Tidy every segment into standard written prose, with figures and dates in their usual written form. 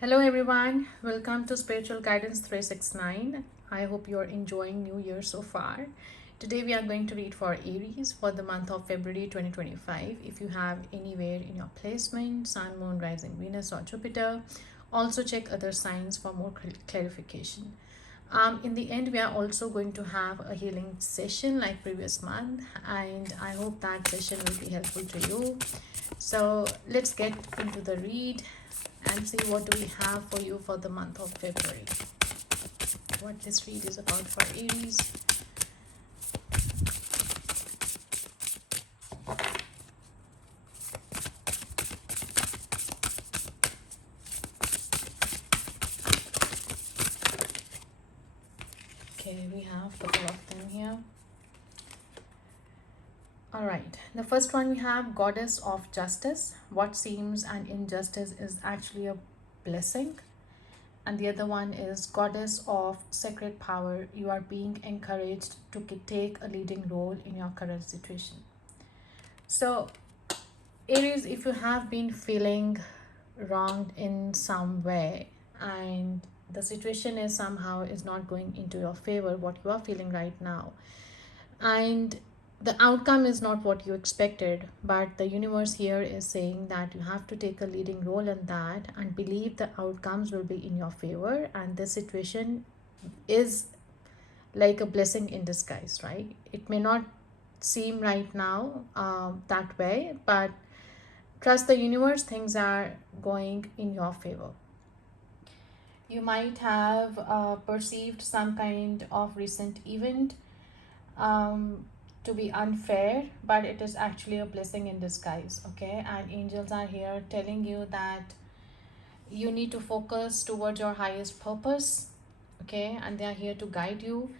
Hello everyone, welcome to Spiritual Guidance 369. I hope you're enjoying New Year so far. Today we are going to read for Aries for the month of February 2025. If you have anywhere in your placement, Sun, Moon, Rising, Venus or Jupiter, also check other signs for more clarification. In the end, we are also going to have a healing session like previous month, and I hope that session will be helpful to you. So let's get into the read and see what do we have for you for the month of February. What this read is about for Aries. Okay, we have a couple of them here. All right, the first one we have Goddess of Justice. What seems an injustice is actually a blessing. And the other one is Goddess of Sacred Power. You are being encouraged to take a leading role in your current situation. So Aries, if you have been feeling wronged in some way and the situation is somehow is not going into your favor, what you are feeling right now, and the outcome is not what you expected, but the universe here is saying that you have to take a leading role in that and believe the outcomes will be in your favor, and this situation is like a blessing in disguise, right? It may not seem right now that way, but trust the universe, things are going in your favor. You might have perceived some kind of recent event to be unfair, but it is actually a blessing in disguise, okay? And angels are here telling you that you need to focus towards your highest purpose, okay? And they are here to guide you.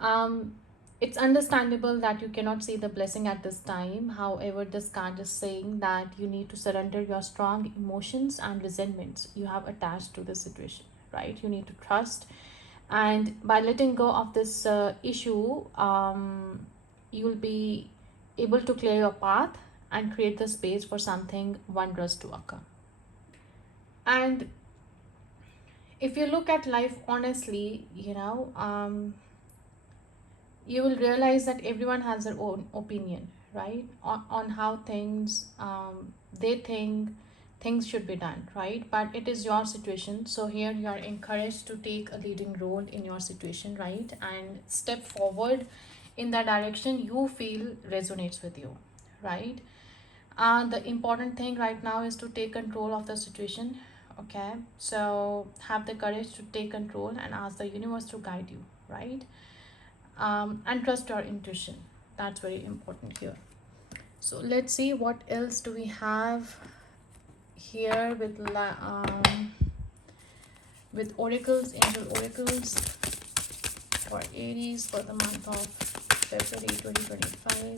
um it's understandable that you cannot see the blessing at this time. However, this card is saying that you need to surrender your strong emotions and resentments you have attached to the situation, right? You need to trust, and by letting go of this issue, you will be able to clear your path and create the space for something wondrous to occur. And if you look at life honestly, you will realize that everyone has their own opinion, right? On how they think things should be done, right? But it is your situation. So here you are encouraged to take a leading role in your situation, right? And step forward in the direction you feel resonates with you, right? And the important thing right now is to take control of the situation, okay? So have the courage to take control and ask the universe to guide you, right? And trust your intuition. That's very important here. So let's see what else do we have here with oracles, angel oracles for Aries for the month of February 2025.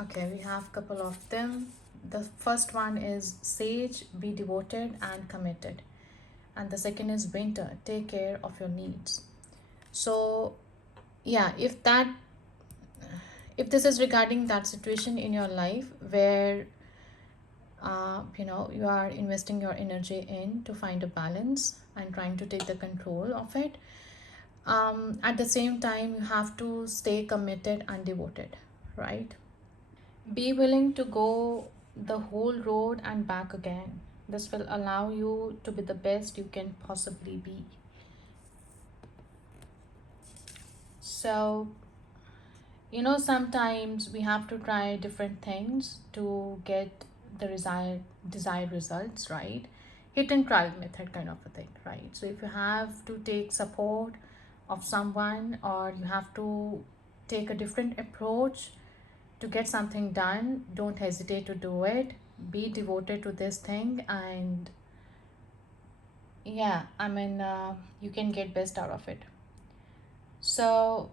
Okay, we have a couple of them. The first one is Sage, be devoted and committed. And the second is Winter, take care of your needs. So yeah, if this is regarding that situation in your life where you are investing your energy in to find a balance and trying to take the control of it, at the same time you have to stay committed and devoted, right? Be willing to go the whole road and back again. This will allow you to be the best you can possibly be. So sometimes we have to try different things to get the desired results, right? Hit and trial method kind of a thing, right? So if you have to take support of someone, or you have to take a different approach to get something done, don't hesitate to do it. Be devoted to this thing, and yeah, I mean, you can get best out of it. So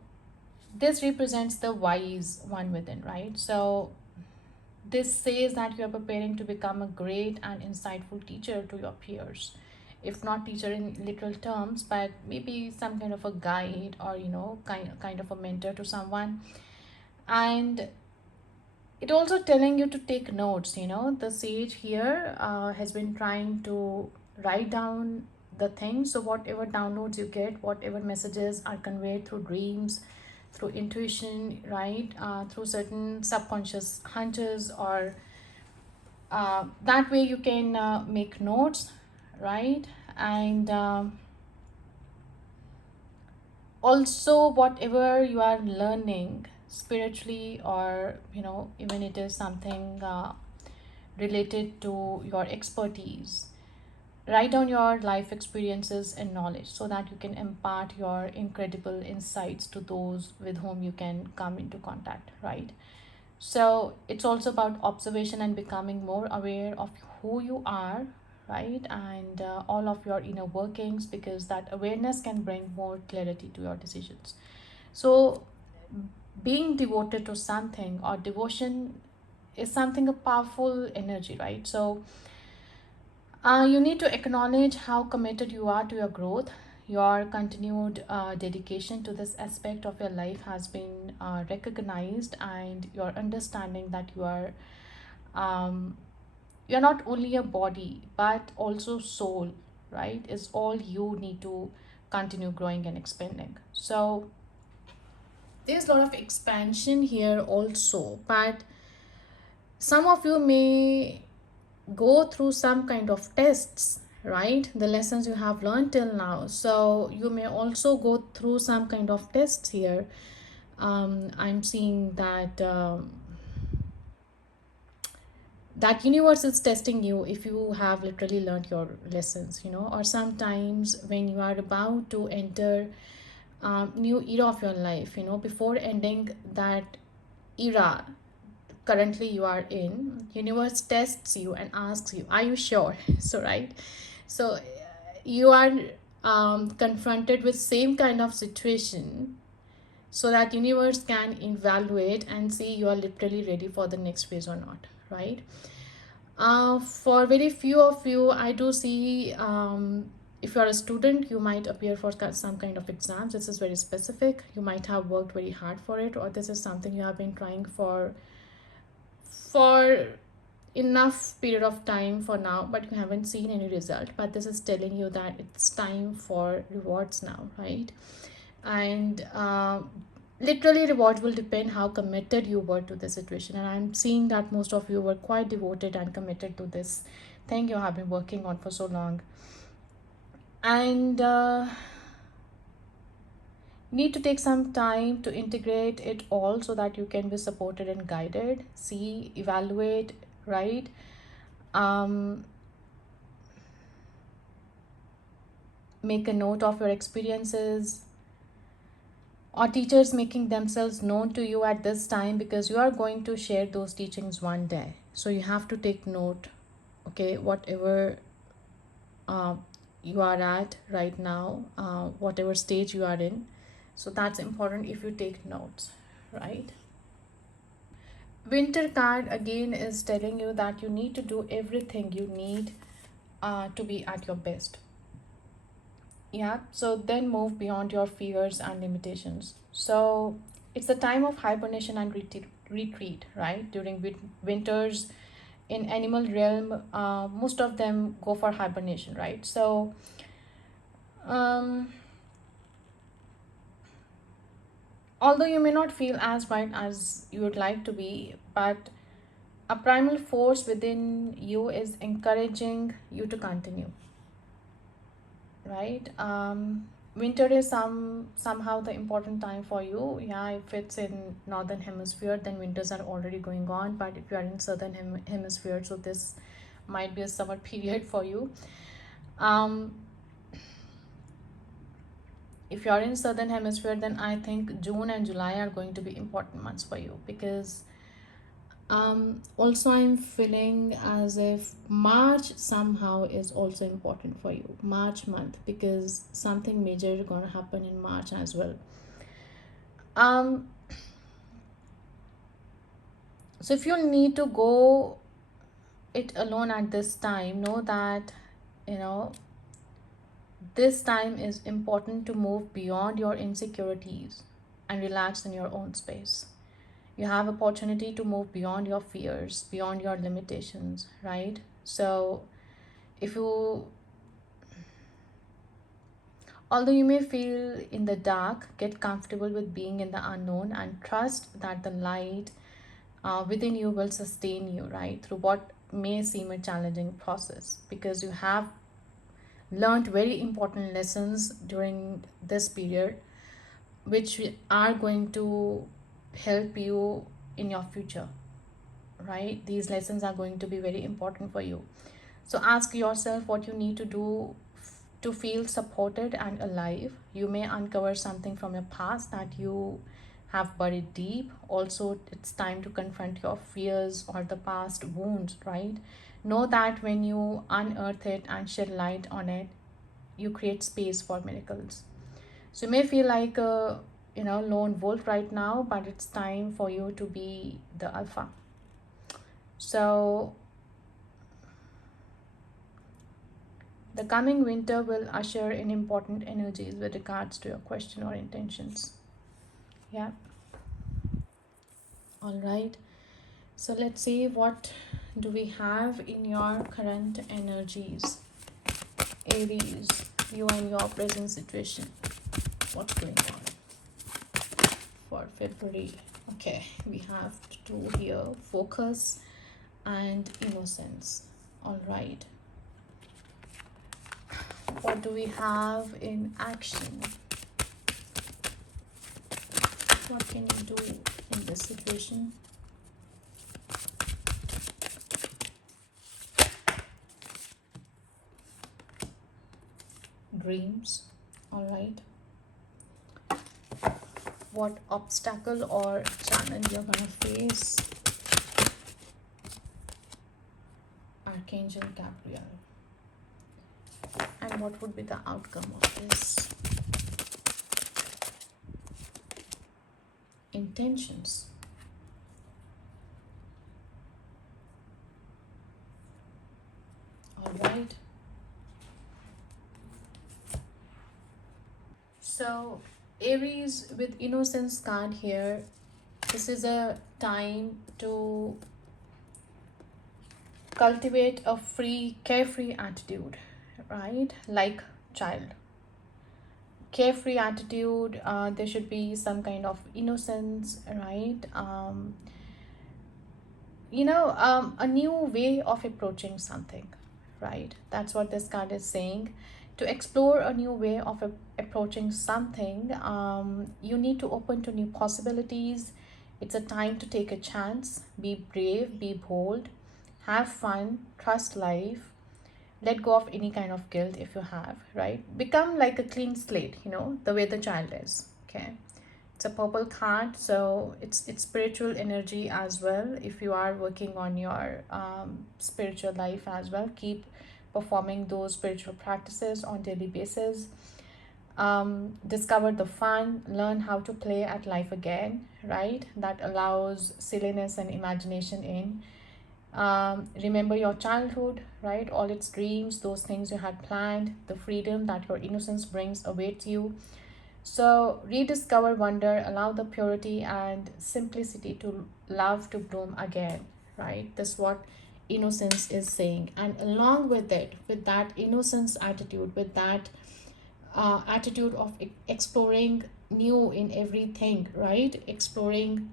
this represents the wise one within, right? So this says that you are preparing to become a great and insightful teacher to your peers. If not teacher in literal terms, but maybe some kind of a guide, or kind of a mentor to someone. And it also telling you to take notes. The sage here has been trying to write down the things. So whatever downloads you get, whatever messages are conveyed through dreams, through intuition, right, through certain subconscious hunches, or that way you can make notes, right? And also whatever you are learning spiritually, or even it is something related to your expertise, write down your life experiences and knowledge so that you can impart your incredible insights to those with whom you can come into contact, right? So it's also about observation and becoming more aware of who you are, right? And all of your inner workings, because that awareness can bring more clarity to your decisions. So being devoted to something, or devotion, is something a powerful energy, right? So you need to acknowledge how committed you are to your growth. Your continued dedication to this aspect of your life has been recognized, and your understanding that um, you're not only a body but also soul, right, is all you need to continue growing and expanding. So there's a lot of expansion here also, but some of you may go through some kind of tests, right? The lessons you have learned till now, so you may also go through some kind of tests here. I'm seeing that that universe is testing you if you have literally learned your lessons, or sometimes when you are about to enter new era of your life, before ending that era currently you are in, universe tests you and asks you, are you sure? So right, so you are confronted with same kind of situation, so that universe can evaluate and see you are literally ready for the next phase or not, right? For very few of you, I do see, if you are a student, you might appear for some kind of exams. This is very specific. You might have worked very hard for it, or this is something you have been trying for enough period of time for now, but you haven't seen any result. But this is telling you that it's time for rewards now, right? And literally rewards will depend how committed you were to the situation, and I'm seeing that most of you were quite devoted and committed to this thing you have been working on for so long. And need to take some time to integrate it all so that you can be supported and guided, see, evaluate, right? um, make a note of your experiences, or teachers making themselves known to you at this time, because you are going to share those teachings one day. So you have to take note, okay, whatever uh, you are at right now, whatever stage you are in. So that's important if you take notes, right? Winter card again is telling you that you need to do everything you need to be at your best. Yeah, so then move beyond your fears and limitations. So it's a time of hibernation and retreat, right? During winters in animal realm, most of them go for hibernation, right? So um, although you may not feel as bright as you would like to be, but a primal force within you is encouraging you to continue, right? Winter is somehow the important time for you. Yeah, if it's in northern hemisphere, then winters are already going on. But if you are in southern hemisphere, so this might be a summer period for you. um if you are in southern hemisphere, then I think June and July are going to be important months for you, because Also, I'm feeling as if March somehow is also important for you, March month, because something major is gonna happen in March as well. Um, so if you need to go it alone at this time, know that you know this time is important to move beyond your insecurities and relax in your own space. You have opportunity to move beyond your fears, beyond your limitations, right? So if you, although you may feel in the dark, get comfortable with being in the unknown and trust that the light within you will sustain you, right, through what may seem a challenging process, because you have learned very important lessons during this period, which are going to help you in your future, right? These lessons are going to be very important for you. So ask yourself what you need to do to feel supported and alive. You may uncover something from your past that you have buried deep. Also, it's time to confront your fears or the past wounds, right? Know that when you unearth it and shed light on it, you create space for miracles. So you may feel like a lone wolf right now, but it's time for you to be the alpha. So the coming winter will usher in important energies with regards to your question or intentions. Yeah. All right. So let's see what do we have in your current energies. Aries, you and your present situation. What's going on for February? Okay, we have two here, focus and innocence. All right. What do we have in action? What can you do in this situation? Dreams. All right. What obstacle or challenge you're gonna face? Archangel Gabriel. And what would be the outcome of this? Intentions. All right. So Aries with innocence card here, this is a time to cultivate a free, carefree attitude, right? Like child. Carefree attitude, there should be some kind of innocence, right? A new way of approaching something, right? That's what this card is saying. To explore a new way of approaching something, you need to open to new possibilities. It's a time to take a chance, be brave, be bold, have fun, trust life, let go of any kind of guilt if you have, right? Become like a clean slate, the way the child is. Okay, it's a purple card, so it's spiritual energy as well. If you are working on your spiritual life as well, keep performing those spiritual practices on daily basis. Discover the fun, learn how to play at life again, right? That allows silliness and imagination in. Remember your childhood, right? All its dreams, those things you had planned, the freedom that your innocence brings awaits you. So rediscover wonder, allow the purity and simplicity to love to bloom again, right? That's what innocence is saying. And along with it, with that innocence attitude, with that attitude of exploring new in everything, right? Exploring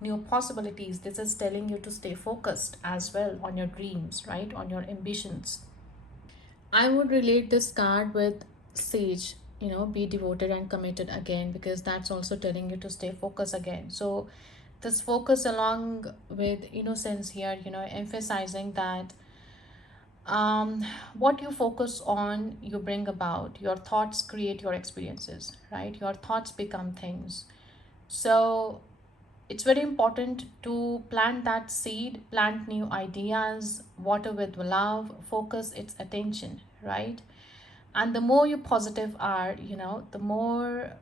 new possibilities. This is telling you to stay focused as well on your dreams, right? On your ambitions. I would relate this card with Sage, be devoted and committed again, because that's also telling you to stay focused again. So, this focus along with innocence here, emphasizing that what you focus on, you bring about. Your thoughts create your experiences, right? Your thoughts become things. So, it's very important to plant that seed, plant new ideas, water with love, focus its attention, right? And the more you positive are, the more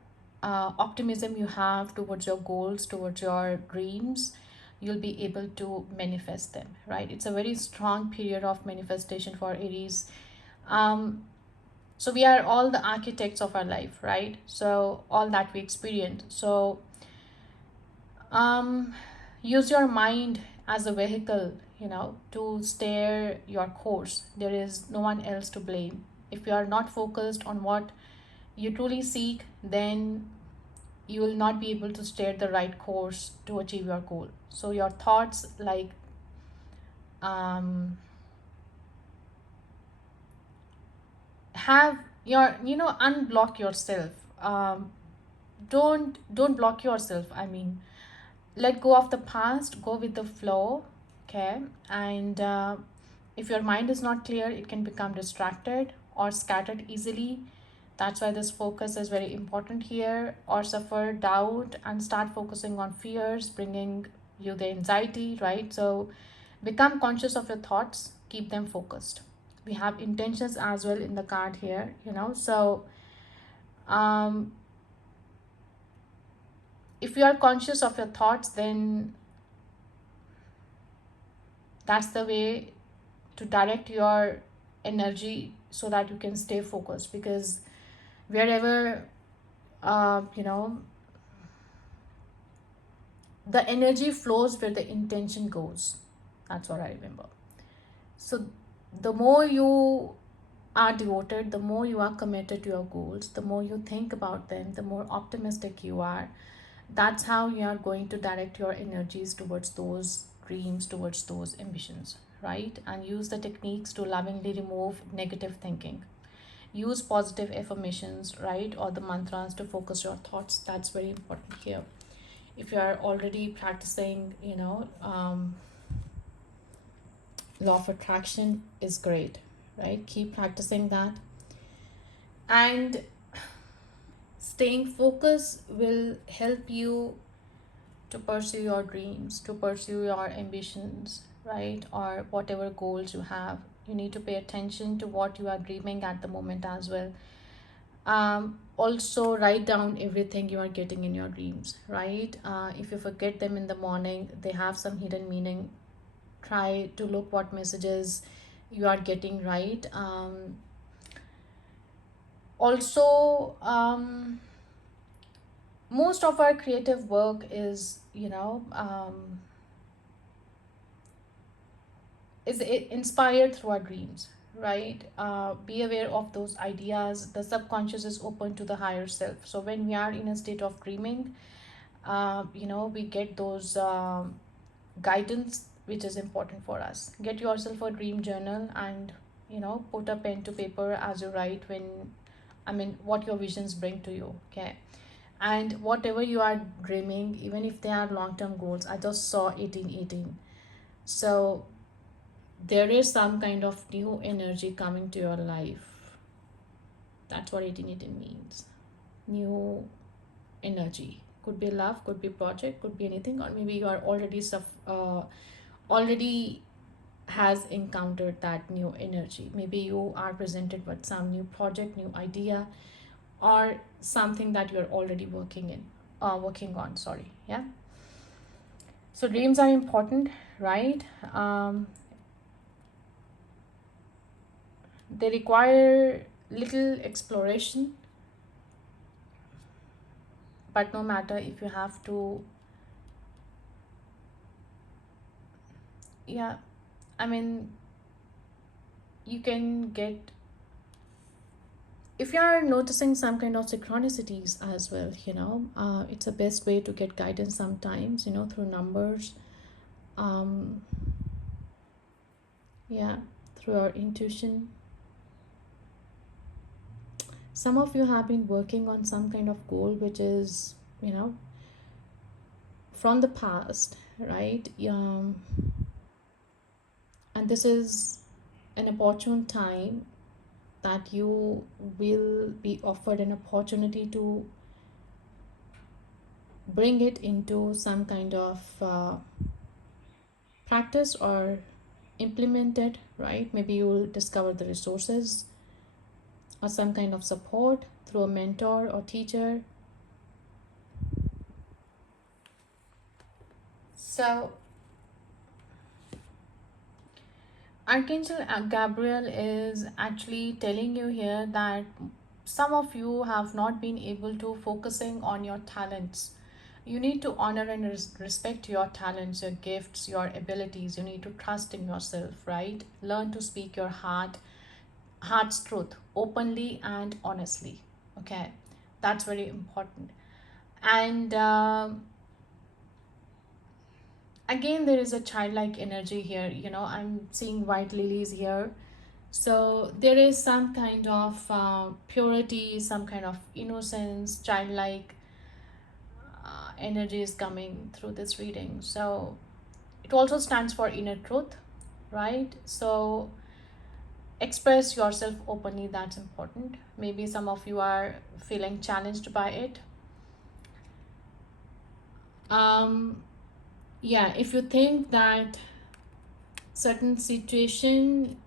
optimism you have towards your goals, towards your dreams, you'll be able to manifest them, right? It's a very strong period of manifestation for Aries. So we are all the architects of our life, right? So all that we experience. So um, use your mind as a vehicle, to steer your course. There is no one else to blame. If you are not focused on what you truly seek, then you will not be able to steer the right course to achieve your goal. So your thoughts, like, um, have your, unblock yourself. Don't block yourself. I mean, let go of the past, go with the flow. Okay. And if your mind is not clear, it can become distracted or scattered easily. That's why this focus is very important here. Or suffer doubt and start focusing on fears, bringing you the anxiety, right? So become conscious of your thoughts, keep them focused. We have intentions as well in the card here, so um if you are conscious of your thoughts, then that's the way to direct your energy so that you can stay focused. Because wherever you know the energy flows where the intention goes. That's what I remember. So the more you are devoted, the more you are committed to your goals, the more you think about them, the more optimistic you are. That's how you are going to direct your energies towards those dreams, towards those ambitions, right? And use the techniques to lovingly remove negative thinking. Use positive affirmations, right? Or the mantras to focus your thoughts. That's very important here. If you are already practicing, law of attraction is great, right? Keep practicing that. And staying focused will help you to pursue your dreams, to pursue your ambitions, right? Or whatever goals you have. You need to pay attention to what you are dreaming at the moment as well. Also, write down everything you are getting in your dreams, right? If you forget them in the morning, they have some hidden meaning. Try to look what messages you are getting, right? Also, most of our creative work is, is inspired through our dreams, right? Be aware of those ideas. The subconscious is open to the higher self. So when we are in a state of dreaming, we get those guidance, which is important for us. Get yourself a dream journal and, put a pen to paper as you write what your visions bring to you. Okay. And whatever you are dreaming, even if they are long-term goals, I just saw 1818. So there is some kind of new energy coming to your life. That's what 1818 means. New energy. Could be love, could be project, could be anything, or maybe you are already has encountered that new energy. Maybe you are presented with some new project, new idea, or something that you're already working on. Sorry, yeah. So dreams are important, right? They require little exploration, but no matter if you have to, yeah, I mean, you can get, if you are noticing some kind of synchronicities as well, it's the best way to get guidance sometimes, through numbers, um, yeah, through our intuition. Some of you have been working on some kind of goal which is, from the past, right? And this is an opportune time that you will be offered an opportunity to bring it into some kind of practice or implement it, right? Maybe you'll discover the resources or some kind of support through a mentor or teacher. So Archangel Gabriel is actually telling you here that some of you have not been able to focusing on your talents. You need to honor and respect your talents, your gifts, your abilities. You need to trust in yourself, right? Learn to speak your heart's truth openly and honestly. Okay, that's very important. And again, there is a childlike energy here. I'm seeing white lilies here. So there is some kind of purity, some kind of innocence, childlike energy is coming through this reading. So it also stands for inner truth, right? So express yourself openly, that's important. Maybe some of you are feeling challenged by it. Yeah, if you think that certain situation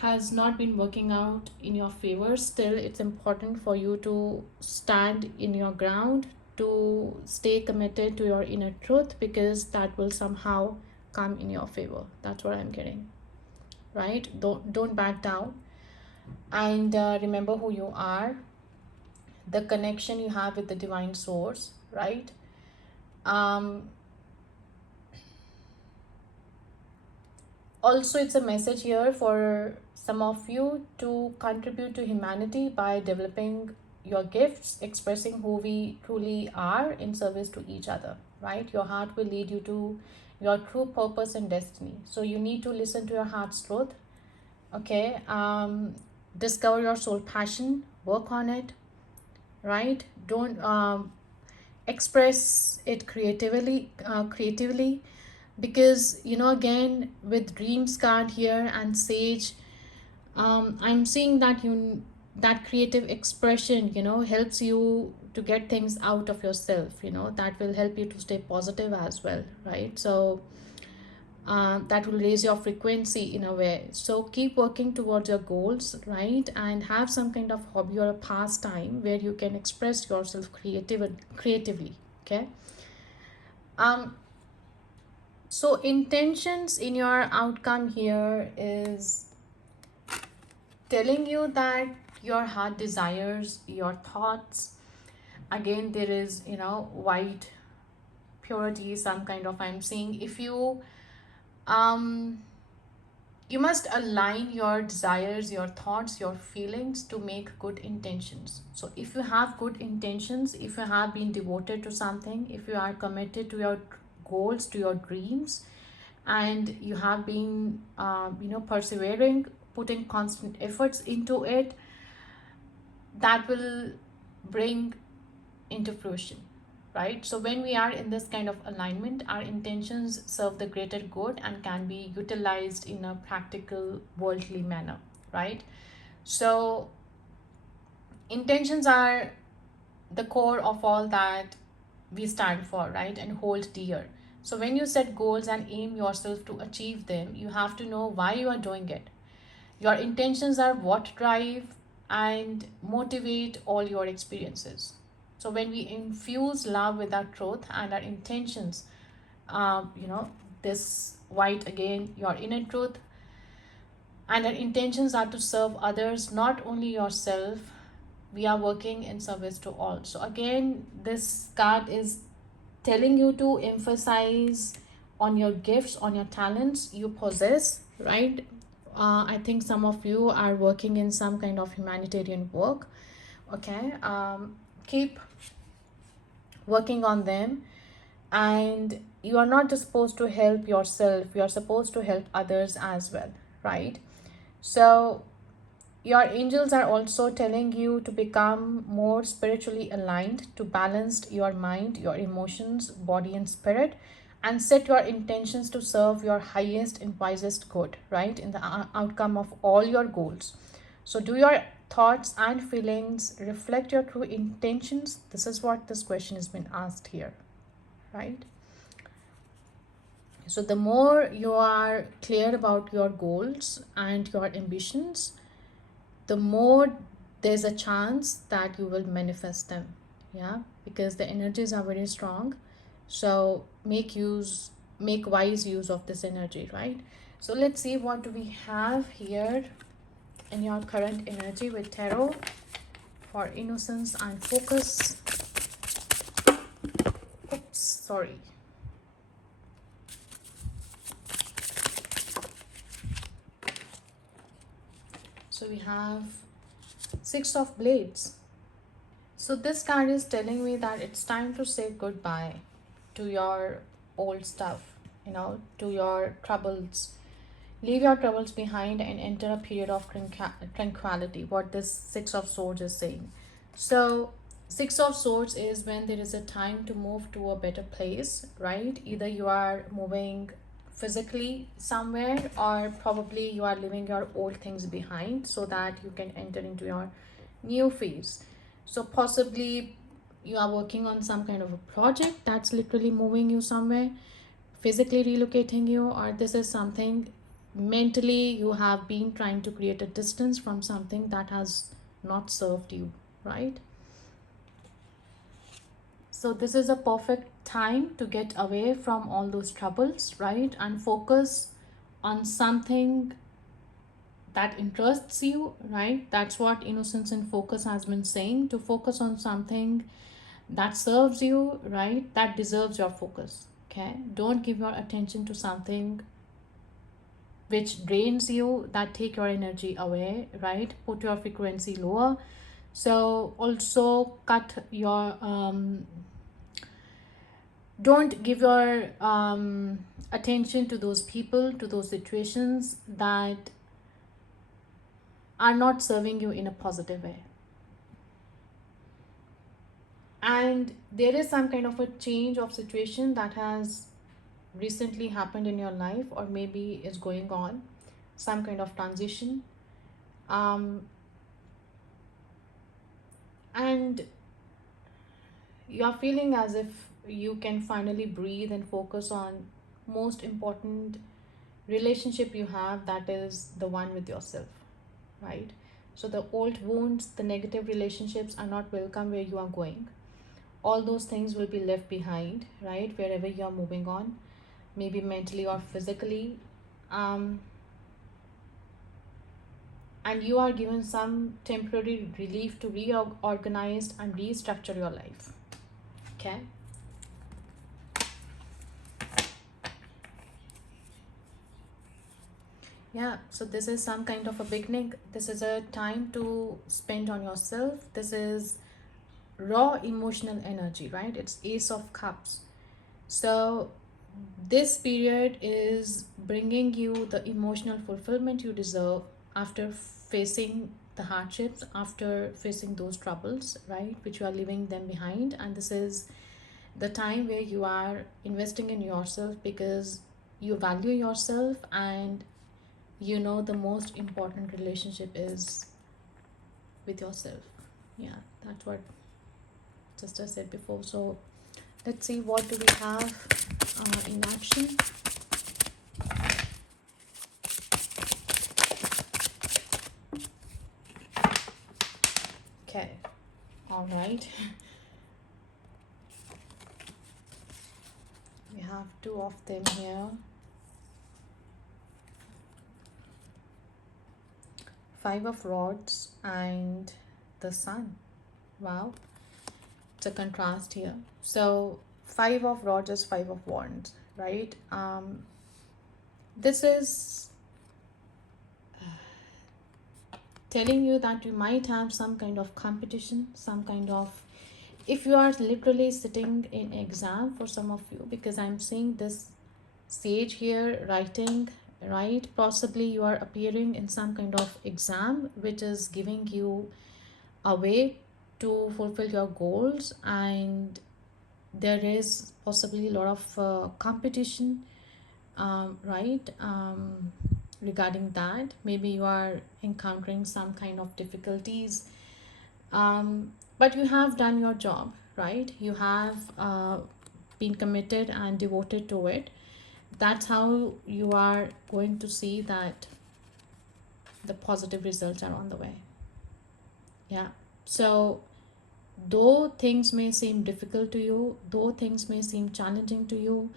has not been working out in your favor, still it's important for you to stand in your ground, to stay committed to your inner truth, because that will somehow come in your favor. That's what I'm getting, right? Don't back down. And remember who you are, the connection you have with the divine source, right? um Also, it's a message here for some of you to contribute to humanity by developing your gifts, expressing who we truly are in service to each other, right? Your heart will lead you to your true purpose and destiny. So you need to listen to your heart's truth, okay? Discover your soul passion, work on it, right? Don't express it creatively, because again, with dreams card here and sage, I'm seeing that that creative expression helps you to get things out of yourself. That will help you to stay positive as well, right? So that will raise your frequency in a way. So keep working towards your goals, right? And have some kind of hobby or a pastime where you can express yourself creatively. Okay. um so intentions in your outcome here is telling you that your heart desires, your thoughts, again there is white purity, some kind of, I'm seeing, if you um you must align your desires, your thoughts, your feelings to make good intentions. So if you have good intentions, if you have been devoted to something, if you are committed to your goals, to your dreams, and you have been persevering, putting constant efforts into it, that will bring into fruition, right? So when we are in this kind of alignment, our intentions serve the greater good and can be utilized in a practical worldly manner, right? So intentions are the core of all that we stand for, right, and hold dear. So when you set goals and aim yourself to achieve them, you have to know why you are doing it. Your intentions are what drive and motivate all your experiences. So when we infuse love with our truth and our intentions, this white again, your inner truth, and our intentions are to serve others, not only yourself. We are working in service to all. So again, this card is telling you to emphasize on your gifts, on your talents you possess, right? I think some of you are working in some kind of humanitarian work, okay? Keep working on them. And you are not just supposed to help yourself, you are supposed to help others as well, right? So your angels are also telling you to become more spiritually aligned, to balance your mind, your emotions, body, and spirit, and set your intentions to serve your highest and wisest good, right? In the outcome of all your goals. So, do your thoughts and feelings reflect your true intentions? This is what this question has been asked here. right? So the more you are clear about your goals and your ambitions, the more there's a chance that you will manifest them. Yeah, because the energies are very strong. So make wise use of this energy, right? So let's see, what do we have here in your current energy with tarot for innocence and focus. Oops, sorry. So we have Six of Blades. So this card is telling me that it's time to say goodbye to your old stuff, to your troubles. Leave your troubles behind and enter a period of tranquility, what this Six of Swords is saying. So Six of Swords is when there is a time to move to a better place, right? Either you are moving physically somewhere, or probably you are leaving your old things behind so that you can enter into your new phase. So possibly you are working on some kind of a project that's literally moving you somewhere, physically relocating you, or this is something mentally you have been trying to create a distance from something that has not served you, right? So this is a perfect time to get away from all those troubles, right? And focus on something that interests you, right? That's what Innocence in Focus has been saying, to focus on something that serves you, right? That deserves your focus. Okay, don't give your attention to something which drains you, that take your energy away, right? Put your frequency lower. So also cut your don't give your attention to those people, to those situations that are not serving you in a positive way. And there is some kind of a change of situation that has recently happened in your life, or maybe is going on, some kind of transition, um, and you are feeling as if you can finally breathe and focus on most important relationship you have, that is the one with yourself, right? So the old wounds, the negative relationships are not welcome where you are going. All those things will be left behind, right? Wherever you are moving on, maybe mentally or physically. um, and you are given some temporary relief to reorganize and restructure your life. Okay. Yeah, so this is some kind of a beginning. This is a time to spend on yourself. This is raw emotional energy, right? It's Ace of Cups. So this period is bringing you the emotional fulfillment you deserve after facing the hardships, after facing those troubles, right? Which you are leaving them behind. And this is the time where you are investing in yourself because you value yourself, and the most important relationship is with yourself. Yeah, that's what just I said before. So let's see, what do we have in action. Okay, all right. We have two of them here. Five of Rods and the Sun. Wow, it's a contrast here. So Five of Rods is Five of Wands, right? This is telling you that you might have some kind of competition, some kind of, if you are literally sitting in exam for some of you, because I'm seeing this sage here writing, right? Possibly you are appearing in some kind of exam which is giving you a way to fulfill your goals, and there is possibly a lot of competition, right? Regarding that, maybe you are encountering some kind of difficulties, but you have done your job, right? You have been committed and devoted to it, that's how you are going to see that the positive results are on the way. Yeah. So though things may seem difficult to you, though things may seem challenging to you,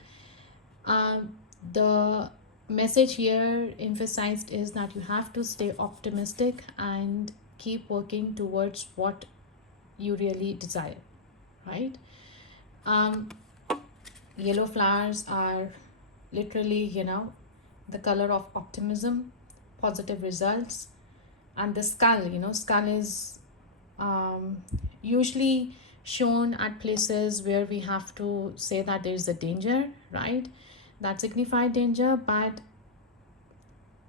the message here emphasized is that you have to stay optimistic and keep working towards what you really desire, right? um, Yellow flowers are literally, the color of optimism, positive results. And the skull, skull is usually shown at places where we have to say that there is a danger, right? That signify danger, but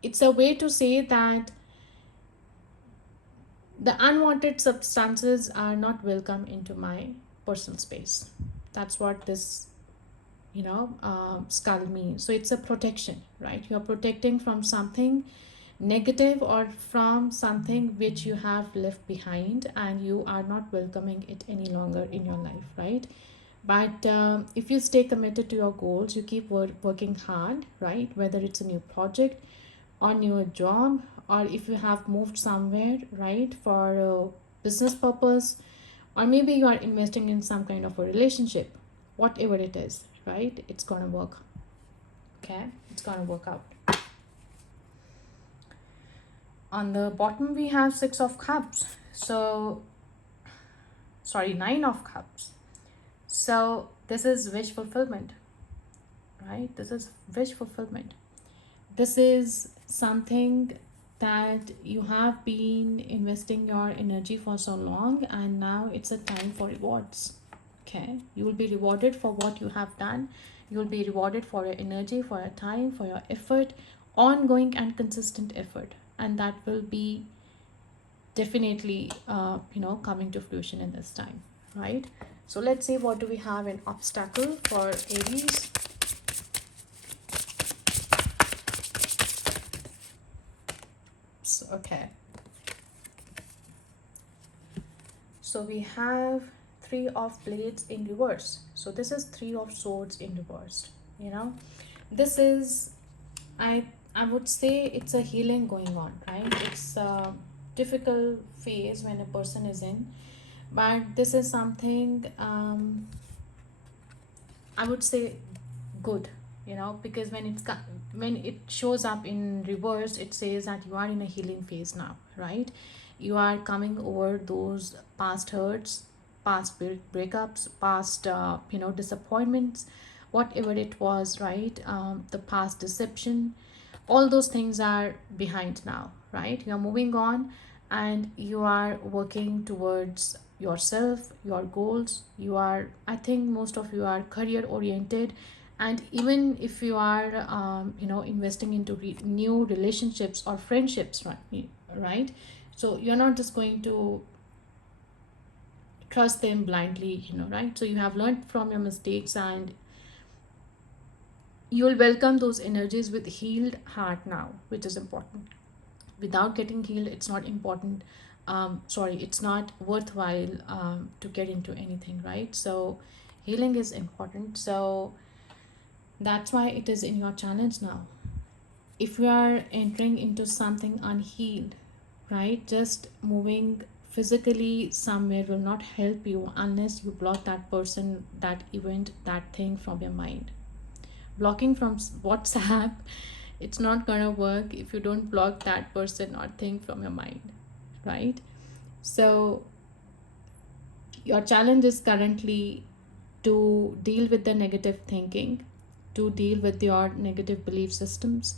it's a way to say that the unwanted substances are not welcome into my personal space. That's what this skull means. So it's a protection, right? You're protecting from something negative or from something which you have left behind and you are not welcoming it any longer in your life, right? But if you stay committed to your goals, you keep working hard, right? Whether it's a new project or new job, or if you have moved somewhere, right, for a business purpose, or maybe you are investing in some kind of a relationship, whatever it is, right? It's gonna work. Okay, it's gonna work out. On the bottom we have 6 of cups. So sorry, 9 of cups. So this is wish fulfillment, right? This is wish fulfillment. This is something that you have been investing your energy for so long, and now it's a time for rewards. Okay, you will be rewarded for what you have done. You will be rewarded for your energy, for your time, for your effort, ongoing and consistent effort, and that will be definitely coming to fruition in this time, right? So let's see, what do we have an obstacle for Aries? So, okay, so we have 3 of blades in reverse. So this is 3 of swords in reverse. This is, I I would say it's a healing going on, right? It's a difficult phase when a person is in, but this is something I would say good, because when it shows up in reverse, it says that you are in a healing phase now, right? You are coming over those past hurts, past breakups, past disappointments, whatever it was, right? The past deception, all those things are behind now, right? You are moving on and you are working towards yourself, your goals. You are, I think most of you are career oriented, and even if you are investing into new relationships or friendships, right? So you're not just going to trust them blindly, right? So you have learned from your mistakes, and you'll welcome those energies with healed heart now, which is important. Without getting healed, it's not important. It's not worthwhile to get into anything, right? So healing is important. So that's why it is in your challenge now. If you are entering into something unhealed, right, just moving physically somewhere will not help you unless you block that person, that event, that thing from your mind. Blocking from WhatsApp, it's not gonna work if you don't block that person or thing from your mind, right? So your challenge is currently to deal with the negative thinking, to deal with your negative belief systems,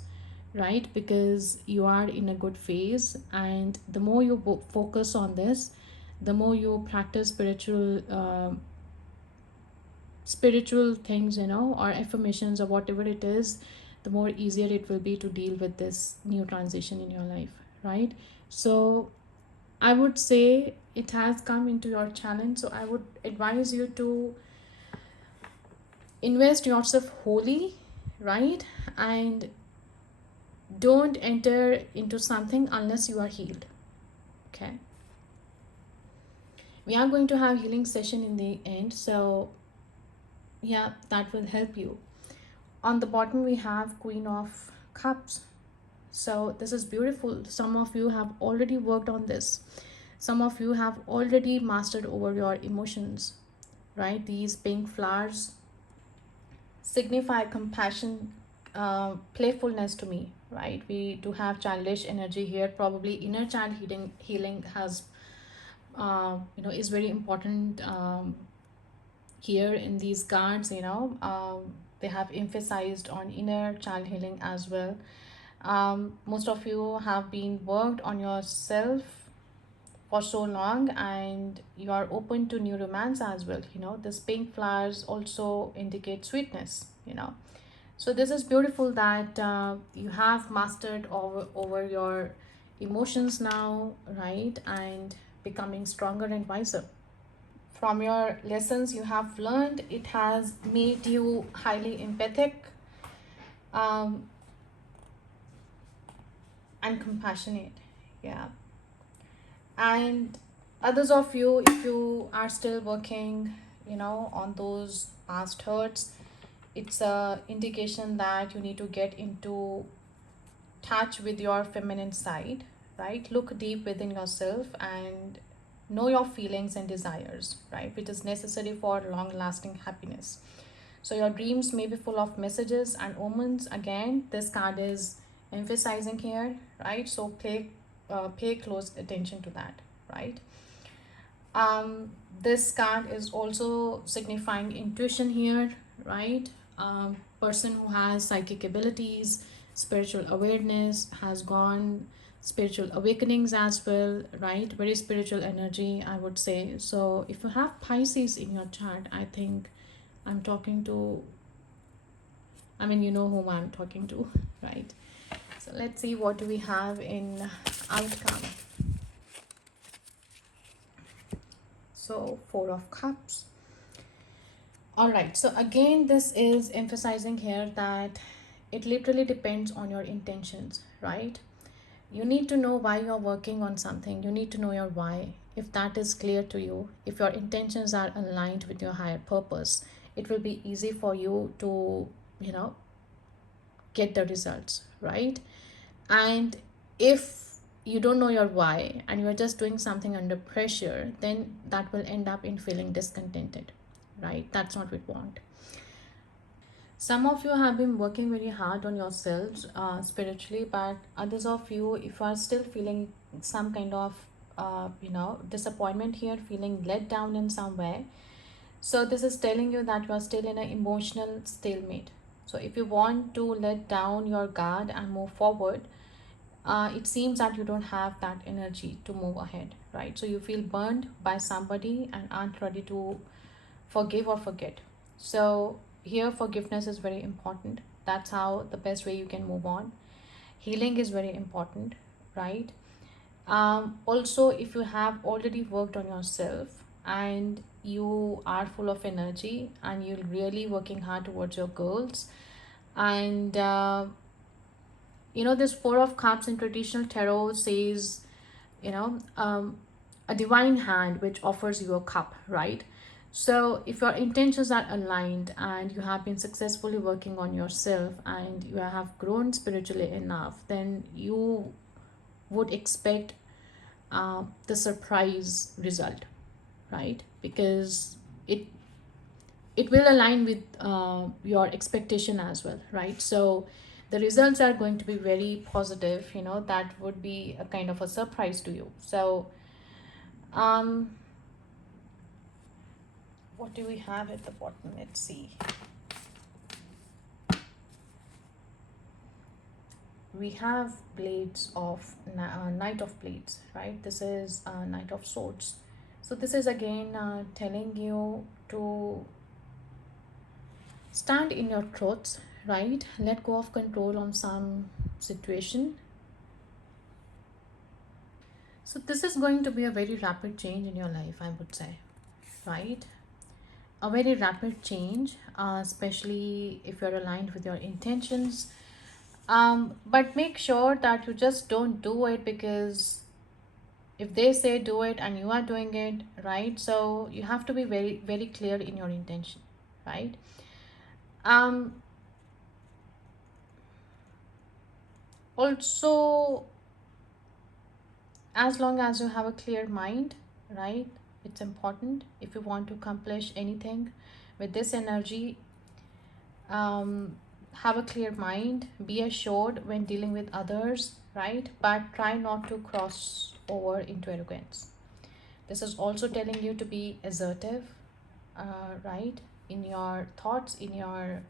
right? Because you are in a good phase, and the more you focus on this, the more you practice spiritual things, or affirmations or whatever it is, the more easier it will be to deal with this new transition in your life, right? So I would say it has come into your challenge. So I would advise you to invest yourself wholly, right? And don't enter into something unless you are healed. Okay, we are going to have healing session in the end. So Yeah, that will help you. On the bottom we have Queen of Cups. So this is beautiful. Some of you have already worked on this. Some of you have already mastered over your emotions, right? These pink flowers signify compassion, playfulness to me, right? We do have childish energy here. Probably inner child healing has, is very important here in these cards. They have emphasized on inner child healing as well. Most of you have been worked on yourself for so long, and you are open to new romance as well. This pink flowers also indicate sweetness. So this is beautiful that you have mastered over your emotions now, right? And becoming stronger and wiser. From your lessons you have learned, it has made you highly empathic, um, and compassionate. Yeah. And others of you, if you are still working, on those past hurts, it's a indication that you need to get into touch with your feminine side, right? Look deep within yourself and know your feelings and desires, right? Which is necessary for long lasting happiness. So, your dreams may be full of messages and omens. Again, this card is emphasizing here, right? So, pay close attention to that, right? This card is also signifying intuition here, right? Person who has psychic abilities, spiritual awareness, has gone spiritual awakenings as well, right? Very spiritual energy, I would say. So if you have Pisces in your chart, I think I'm talking to, you know whom I'm talking to, right? So let's see what do we have in outcome. So Four of Cups. All right, so again, this is emphasizing here that it literally depends on your intentions, right? You need to know why you're working on something. You need to know your why. If that is clear to you, if your intentions are aligned with your higher purpose, it will be easy for you to, you know, get the results, right? And if you don't know your why and you're just doing something under pressure, then that will end up in feeling discontented, right? That's not what we want. Some of you have been working very hard on yourselves spiritually, but others of you, if you are still feeling some kind of disappointment here, feeling let down in some way, so this is telling you that you are still in an emotional stalemate. So if you want to let down your guard and move forward, it seems that you don't have that energy to move ahead, right? So you feel burned by somebody and aren't ready to forgive or forget. So here forgiveness is very important. That's how the best way you can move on. Healing is very important, right? Also, if you have already worked on yourself and you are full of energy and you're really working hard towards your goals, and this Four of Cups in traditional tarot says, you know um, a divine hand which offers you a cup, right? So if your intentions are aligned and you have been successfully working on yourself and you have grown spiritually enough, then you would expect the surprise result, right? Because it will align with your expectation as well, right? So the results are going to be very positive. That would be a kind of a surprise to you. So um what do we have at the bottom? Let's see. We have blades of Knight of Blades, right? This is Knight of Swords. So this is again telling you to stand in your truths, right? Let go of control on some situation. So this is going to be a very rapid change in your life, I would say, right? A very rapid change, especially if you're aligned with your intentions. But make sure that you just don't do it because if they say do it and you are doing it, right? So you have to be very, very clear in your intention, right? um Also, as long as you have a clear mind, right, it's important. If you want to accomplish anything with this energy, um have a clear mind, be assured when dealing with others, right, but try not to cross over into arrogance. This is also telling you to be assertive, right, in your thoughts, in your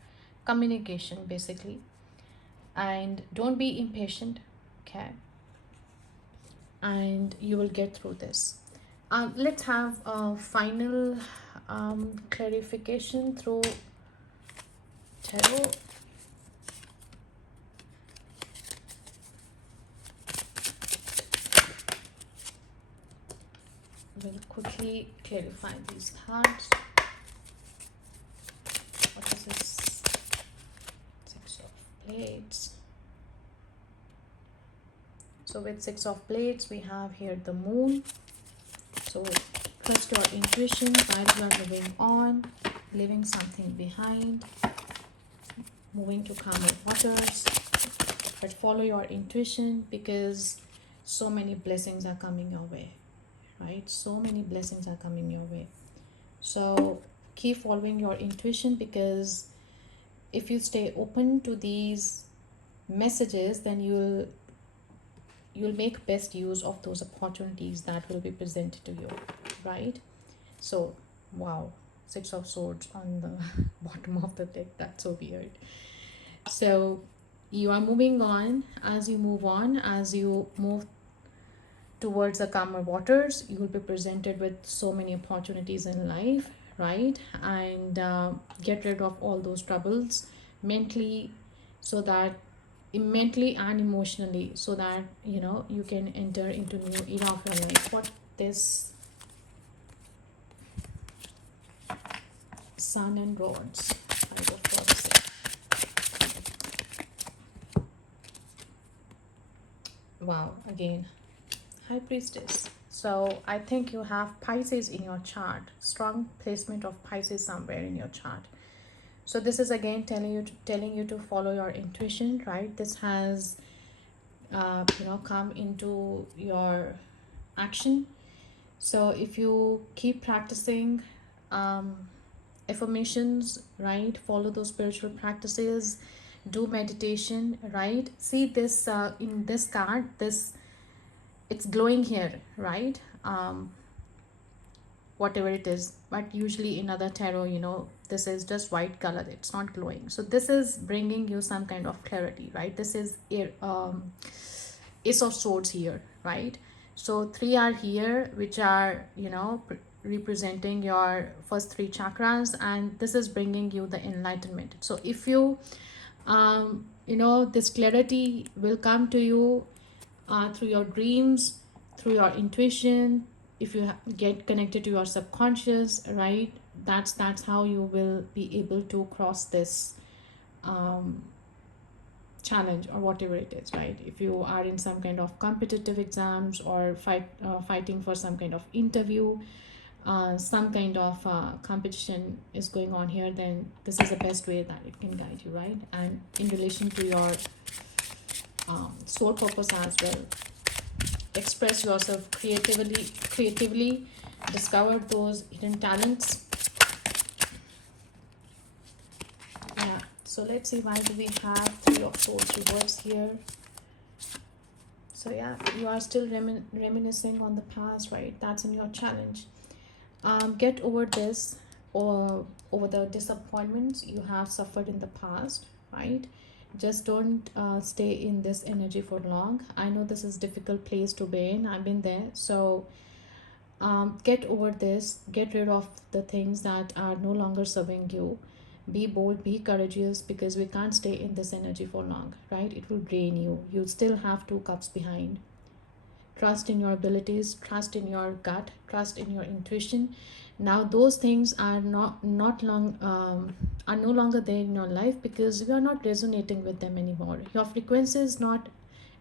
communication, basically. And don't be impatient, okay? And you will get through this. Let's have a final clarification through tarot. We'll quickly clarify these cards. What is this? Six of Blades. So with Six of Blades, we have here the Moon. So trust your intuition while you are moving on, leaving something behind, moving to calmer waters. But follow your intuition, because so many blessings are coming your way, right? So many blessings are coming your way. So keep following your intuition, because if you stay open to these messages, then you'll make best use of those opportunities that will be presented to you, right? So wow, Six of Swords on the bottom of the deck, that's so weird. So you are moving on. As you move towards the calmer waters, you will be presented with so many opportunities in life, right? And get rid of all those troubles mentally, so that mentally and emotionally, so that you can enter into new era of your life. What this Sun and Rods, I go for say. Wow, again, High Priestess. So I think you have Pisces in your chart. Strong placement of Pisces somewhere in your chart. So this is again telling you to follow your intuition, right? This has come into your action. So if you keep practicing affirmations, right? Follow those spiritual practices, do meditation, right? See this in this card, this it's glowing here, right? Whatever it is, but usually in other tarot, this is just white color, it's not glowing. So this is bringing you some kind of clarity, right? This is Ace of Swords here, right? So three are here, which are representing your first three chakras, and this is bringing you the enlightenment. So if you this clarity will come to you through your dreams, through your intuition. If you get connected to your subconscious, right, that's how you will be able to cross this um, challenge or whatever it is, right? If you are in some kind of competitive exams, or fighting for some kind of interview, some kind of competition is going on here, then this is the best way that it can guide you, right? And in relation to your soul purpose as well, express yourself creatively, discover those hidden talents. Yeah, so let's see, why do we have Three of Swords reverse here? So yeah, you are still reminiscing on the past, right? That's in your challenge. Get over this, or over the disappointments you have suffered in the past, right? Just don't stay in this energy for long. I know this is difficult place to be in, I've been there. So get over this, get rid of the things that are no longer serving you. Be bold, be courageous, because we can't stay in this energy for long, right? It will drain you. You still have two cups behind. Trust in your abilities, trust in your gut, trust in your intuition. Now those things are not long are no longer there in your life, because you are not resonating with them anymore. Your frequency is not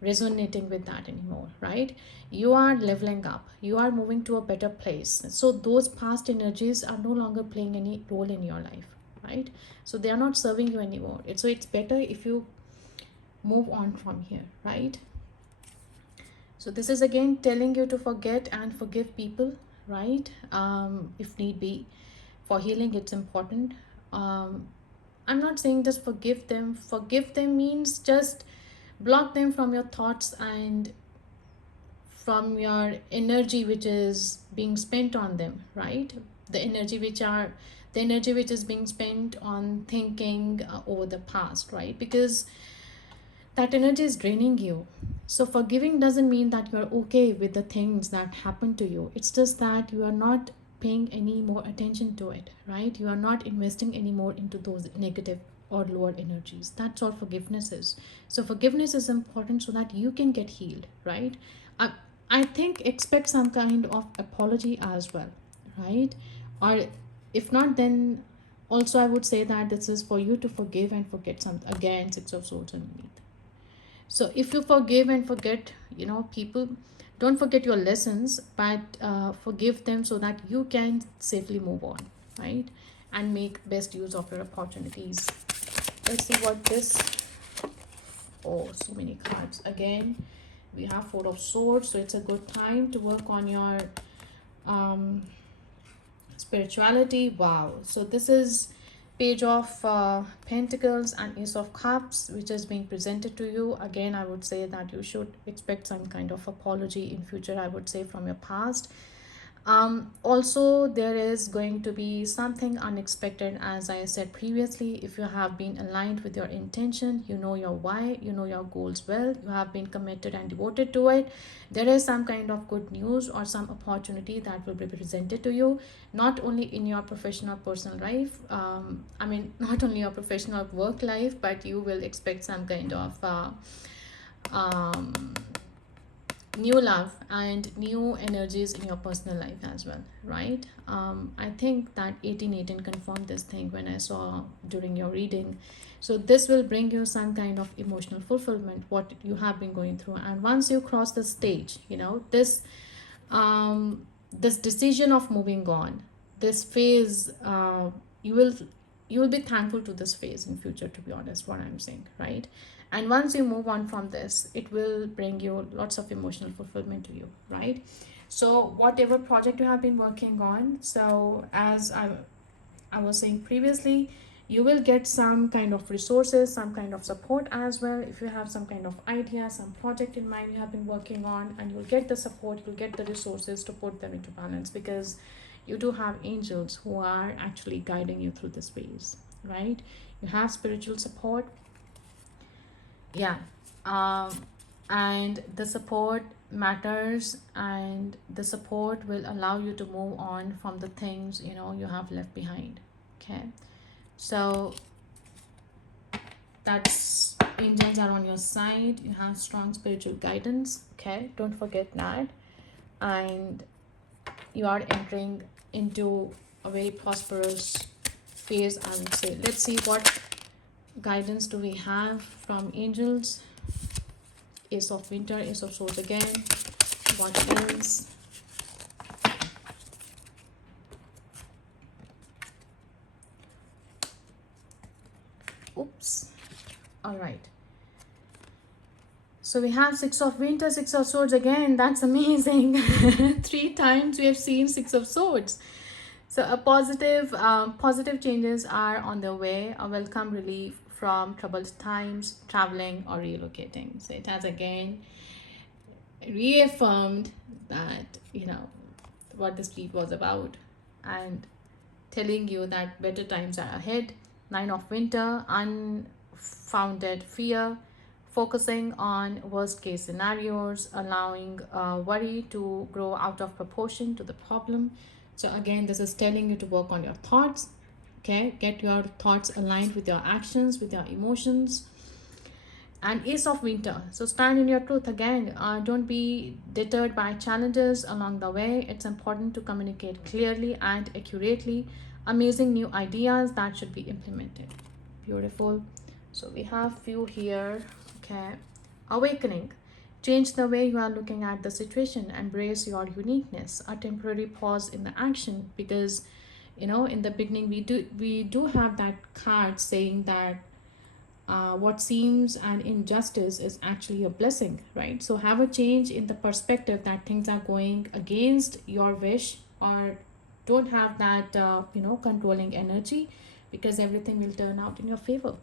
resonating with that anymore, right? You are leveling up, you are moving to a better place. So those past energies are no longer playing any role in your life, right? So they are not serving you anymore. It's better if you move on from here, right? So this is again telling you to forget and forgive people, right? If need be. For healing, it's important. I'm not saying just forgive them. Forgive them means just block them from your thoughts and from your energy which is being spent on them, right? The energy which is being spent on thinking over the past, right? Because that energy is draining you. So forgiving doesn't mean that you are okay with the things that happen to you. It's just that you are not paying any more attention to it, right? You are not investing any more into those negative or lower energies. That's all forgiveness is. So forgiveness is important so that you can get healed, right? I, I think expect some kind of apology as well, right? Or if not, then also I would say that this is for you to forgive and forget. Some again, Six of Swords underneath. So if you forgive and forget, people, don't forget your lessons, but forgive them so that you can safely move on, right? And make best use of your opportunities. Let's see what this. Oh, so many cards. Again, we have Four of Swords, so it's a good time to work on your um, spirituality. Wow. So this is Page of Pentacles and Ace of Cups, which is being presented to you. Again, I would say that you should expect some kind of apology in future, I would say, from your past. Also, there is going to be something unexpected, as I said previously. If you have been aligned with your intention, you know your why, you know your goals well, you have been committed and devoted to it, there is some kind of good news or some opportunity that will be presented to you, not only in your professional personal life, not only your professional work life, but you will expect some kind of um, new love and new energies in your personal life as well, right? I think that 1818 confirmed this thing when I saw during your reading. So this will bring you some kind of emotional fulfillment, what you have been going through. And once you cross the stage, this decision of moving on, this phase, you will you will be thankful to this phase in future, to be honest, what I'm saying, right? And once you move on from this, it will bring you lots of emotional fulfillment to you, right? So whatever project you have been working on, so as I was saying previously, you will get some kind of resources, some kind of support as well. If you have some kind of idea, some project in mind you have been working on, and you'll get the support, you'll get the resources to put them into balance, because you do have angels who are actually guiding you through this phase, right? You have spiritual support. Yeah. um and the support matters, and the support will allow you to move on from the things you have left behind. Okay, so that's angels are on your side. You have strong spiritual guidance. Okay, don't forget that. And you are entering into a very prosperous phase, I would say. Let's see what guidance do we have from angels. Ace of Winter, Ace of Swords again. What is oops. All right, so we have Six of Winter, Six of Swords again. That's amazing. Three times we have seen Six of Swords. So a positive changes are on their way. A welcome relief from troubled times, traveling or relocating. So it has again reaffirmed that what this read was about, and telling you that better times are ahead. Nine of Winter, unfounded fear, focusing on worst case scenarios, allowing worry to grow out of proportion to the problem. So again, this is telling you to work on your thoughts. Okay, get your thoughts aligned with your actions, with your emotions. And Ace of Winter, so stand in your truth again. Don't be deterred by challenges along the way. It's important to communicate clearly and accurately. Amazing new ideas that should be implemented. Beautiful. So we have few here. Okay, awakening, change the way you are looking at the situation. Embrace your uniqueness. A temporary pause in the action, because In the beginning we do have that card saying that what seems an injustice is actually a blessing, right? So have a change in the perspective that things are going against your wish, or don't have that controlling energy, because everything will turn out in your favor.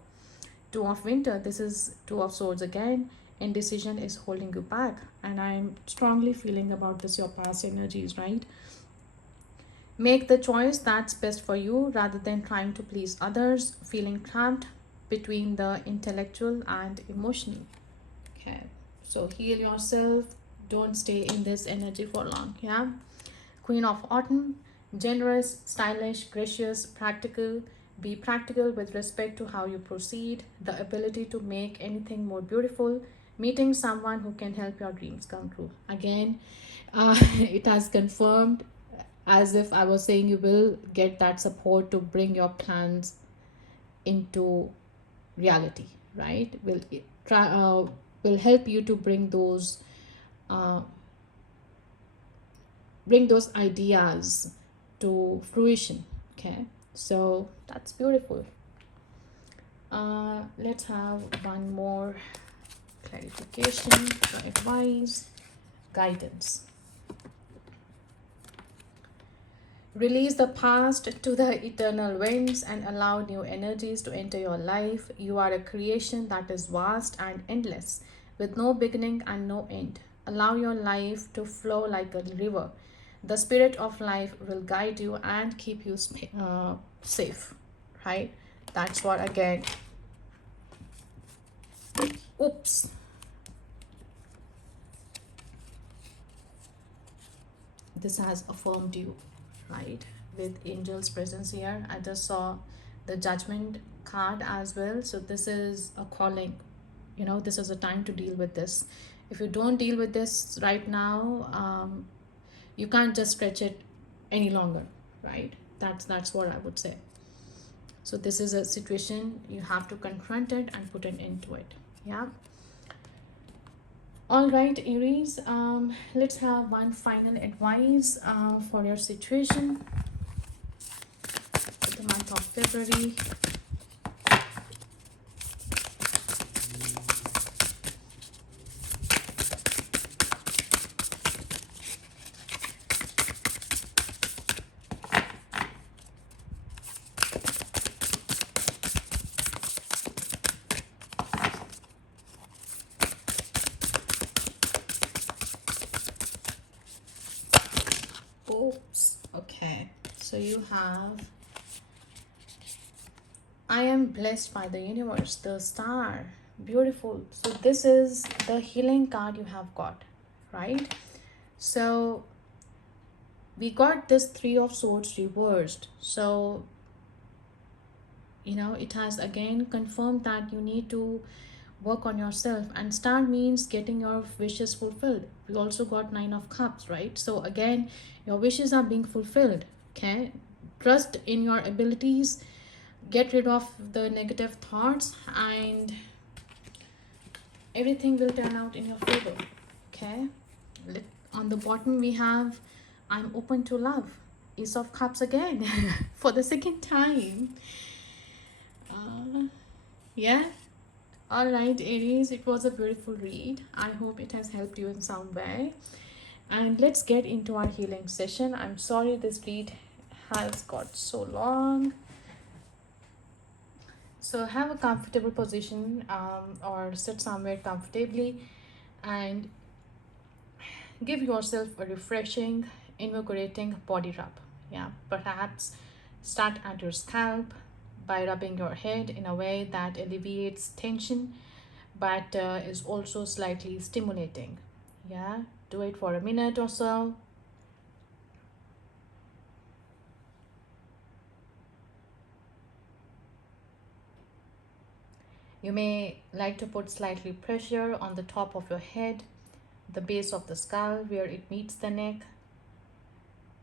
Two of winter, this is two of swords again. Indecision is holding you back, and I'm strongly feeling about this your past energies, right? Make the choice that's best for you rather than trying to please others, feeling trapped between the intellectual and emotional. Okay, so heal yourself. Don't stay in this energy for long. Yeah. Queen of Autumn, generous, stylish, gracious, practical. Be practical with respect to how you proceed, the ability to make anything more beautiful, meeting someone who can help your dreams come true. Again, it has confirmed, as if I was saying, you will get that support to bring your plans into reality, right? Will help you to uh, bring those ideas to fruition. Okay, so that's beautiful. Let's have one more clarification, advice, guidance. Release the past to the eternal winds and allow new energies to enter your life. You are a creation that is vast and endless, with no beginning and no end. Allow your life to flow like a river. The spirit of life will guide you and keep you safe, right? That's what, again, oops, this has affirmed you, right? With angels presence here, I just saw the judgment card as well. So this is a calling, this is a time to deal with this. If you don't deal with this right now, you can't just stretch it any longer, right? That's what I would say. So this is a situation you have to confront it and put an end to it. Yeah. All right, Aries, let's have one final advice for your situation for the month of February. Oops, okay. So you have, I am blessed by the universe, the star. Beautiful. So this is the healing card you have got, right? So we got this three of swords reversed. So it has again confirmed that you need to work on yourself, and star means getting your wishes fulfilled. We also got nine of cups, right? So again, your wishes are being fulfilled. Okay, trust in your abilities, get rid of the negative thoughts, and everything will turn out in your favor. Okay, on the bottom we have, I'm open to love, ace of cups again for the second time. Yeah. All right, Aries, it was a beautiful read. I hope it has helped you in some way. And let's get into our healing session. I'm sorry this read has got so long. So have a comfortable position, or sit somewhere comfortably, and give yourself a refreshing, invigorating body rub. Yeah, perhaps start at your scalp by rubbing your head in a way that alleviates tension but is also slightly stimulating. Yeah, do it for a minute or so. You may like to put slightly pressure on the top of your head, the base of the skull where it meets the neck,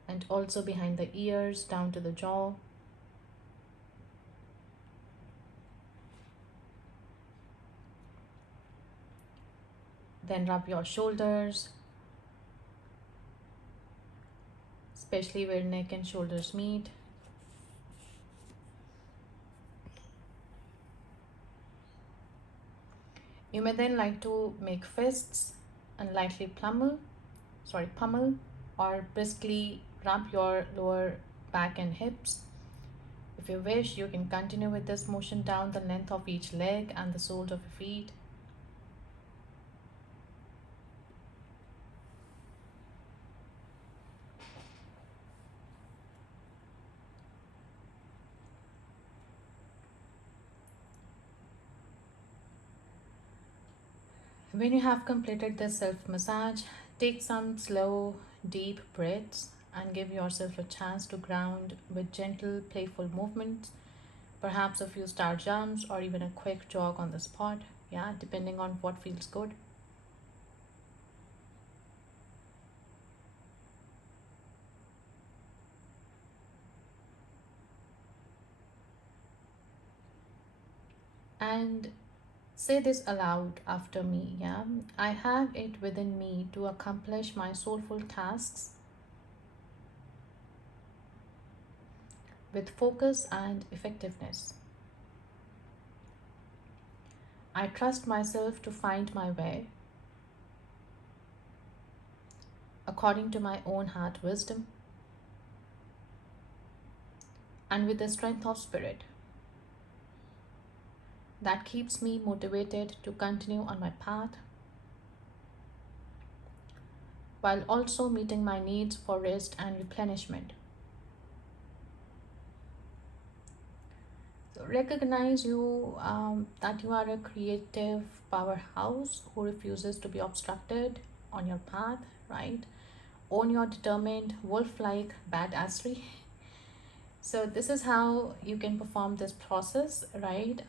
and also behind the ears down to the jaw. Then rub your shoulders, especially where neck and shoulders meet. You may then like to make fists and lightly pummel, or briskly rub your lower back and hips. If you wish, you can continue with this motion down the length of each leg and the soles of your feet. When you have completed this self massage, take some slow, deep breaths and give yourself a chance to ground with gentle, playful movements, perhaps a few star jumps or even a quick jog on the spot. Yeah, depending on what feels good. And say this aloud after me. Yeah, I have it within me to accomplish my soulful tasks with focus and effectiveness. I trust myself to find my way according to my own heart wisdom and with the strength of spirit that keeps me motivated to continue on my path while also meeting my needs for rest and replenishment. So recognize that you are a creative powerhouse who refuses to be obstructed on your path, right? Own your determined wolf-like badassery. So this is how you can perform this process, right?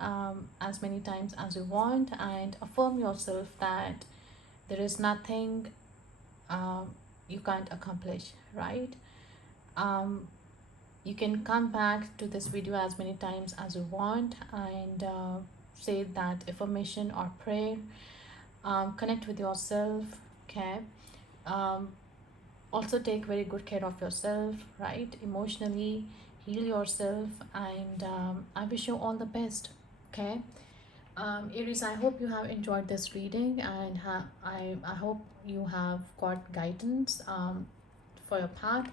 As many times as you want, and affirm yourself that there is nothing um, you can't accomplish, right? um, you can come back to this video as many times as you want and say that affirmation or prayer. Connect with yourself, okay? um, Also take very good care of yourself, right? Emotionally heal yourself, and I wish you all the best, okay? Aries, I hope you have enjoyed this reading, and I hope you have got guidance for your path.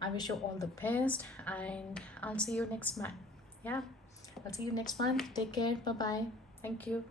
I wish you all the best, and I'll see you next month. Yeah, I'll see you next month. Take care. Bye bye. Thank you.